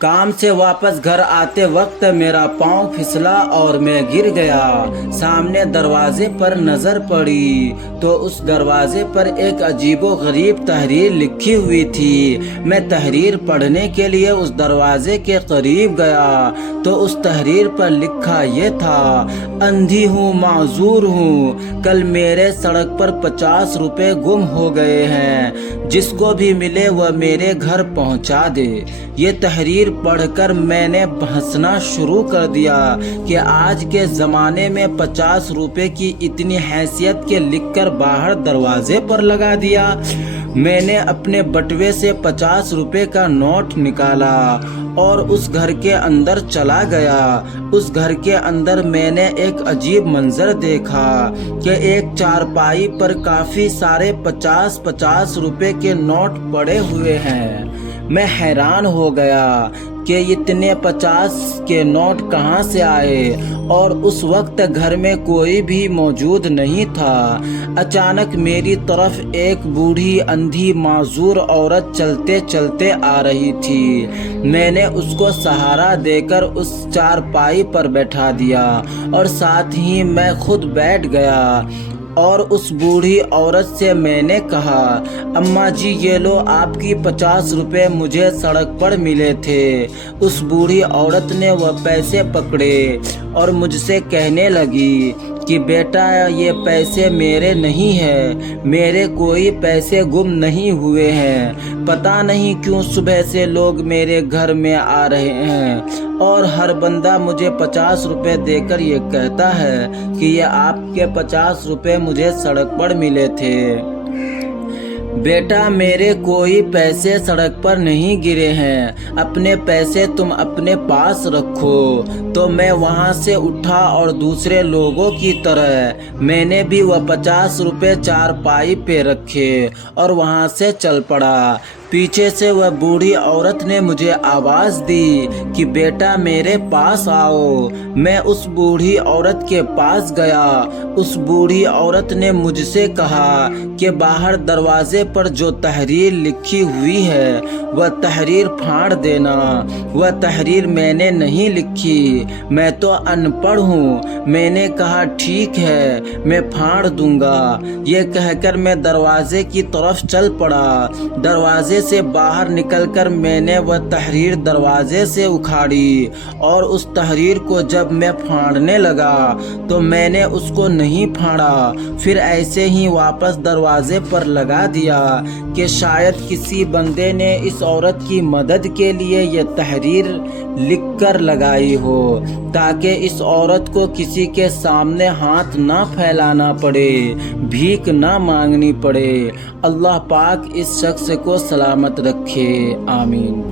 काम से वापस घर आते वक्त मेरा पाँव फिसला और मैं गिर गया। सामने दरवाजे पर नजर पड़ी तो उस दरवाजे पर एक अजीबोगरीब तहरीर लिखी हुई थी। मैं तहरीर पढ़ने के लिए उस दरवाजे के करीब गया तो उस तहरीर पर लिखा ये था, अंधी हूँ, माजूर हूँ, कल मेरे सड़क पर 50 रुपए गुम हो गए हैं, जिसको भी मिले वह मेरे घर पहुँचा दे। ये तहरीर पढ़कर मैंने हंसना शुरू कर दिया कि आज के ज़माने में 50 रुपए की इतनी हैसियत के लिखकर बाहर दरवाजे पर लगा दिया। मैंने अपने बटुए से 50 रुपए का नोट निकाला और उस घर के अंदर चला गया। उस घर के अंदर मैंने एक अजीब मंजर देखा कि एक चारपाई पर काफ़ी सारे 50-50 रुपए के नोट पड़े हुए हैं। मैं हैरान हो गया कि इतने 50 के नोट कहाँ से आए और उस वक्त घर में कोई भी मौजूद नहीं था। अचानक मेरी तरफ एक बूढ़ी अंधी माजूर औरत चलते चलते आ रही थी। मैंने उसको सहारा देकर उस चारपाई पर बैठा दिया और साथ ही मैं खुद बैठ गया और उस बूढ़ी औरत से मैंने कहा, अम्मा जी ये लो आपकी 50 रुपए मुझे सड़क पर मिले थे। उस बूढ़ी औरत ने वह पैसे पकड़े और मुझसे कहने लगी कि बेटा ये पैसे मेरे नहीं हैं, मेरे कोई पैसे गुम नहीं हुए हैं। पता नहीं क्यों सुबह से लोग मेरे घर में आ रहे हैं और हर बंदा मुझे 50 रुपए देकर ये कहता है कि ये आपके 50 रुपए मुझे सड़क पर मिले थे। बेटा मेरे कोई पैसे सड़क पर नहीं गिरे हैं, अपने पैसे तुम अपने पास रखो। तो मैं वहाँ से उठा और दूसरे लोगों की तरह मैंने भी वह 50 रुपए चारपाई पे रखे और वहाँ से चल पड़ा। पीछे से वह बूढ़ी औरत ने मुझे आवाज़ दी कि बेटा मेरे पास आओ। मैं उस बूढ़ी औरत के पास गया। उस बूढ़ी औरत ने मुझसे कहा कि बाहर दरवाजे पर जो तहरीर लिखी हुई है वह तहरीर फाड़ देना। वह तहरीर मैंने नहीं लिखी, मैं तो अनपढ़ हूँ। मैंने कहा ठीक है मैं फाड़ दूंगा। ये कहकर मैं दरवाजे की तरफ चल पड़ा। दरवाजे से बाहर निकलकर मैंने वह तहरीर दरवाजे से उखाड़ी और उस तहरीर को जब मैं फाड़ने लगा तो मैंने उसको नहीं फाड़ा, फिर ऐसे ही वापस दरवाजे पर लगा दिया कि शायद किसी बंदे ने इस औरत की मदद के लिए यह तहरीर लिखकर लगाई हो ताकि इस औरत को किसी के सामने हाथ ना फैलाना पड़े, भीख ना मांगनी पड़े। अल्लाह पाक इस शख्स को सलामत रखे, आमीन।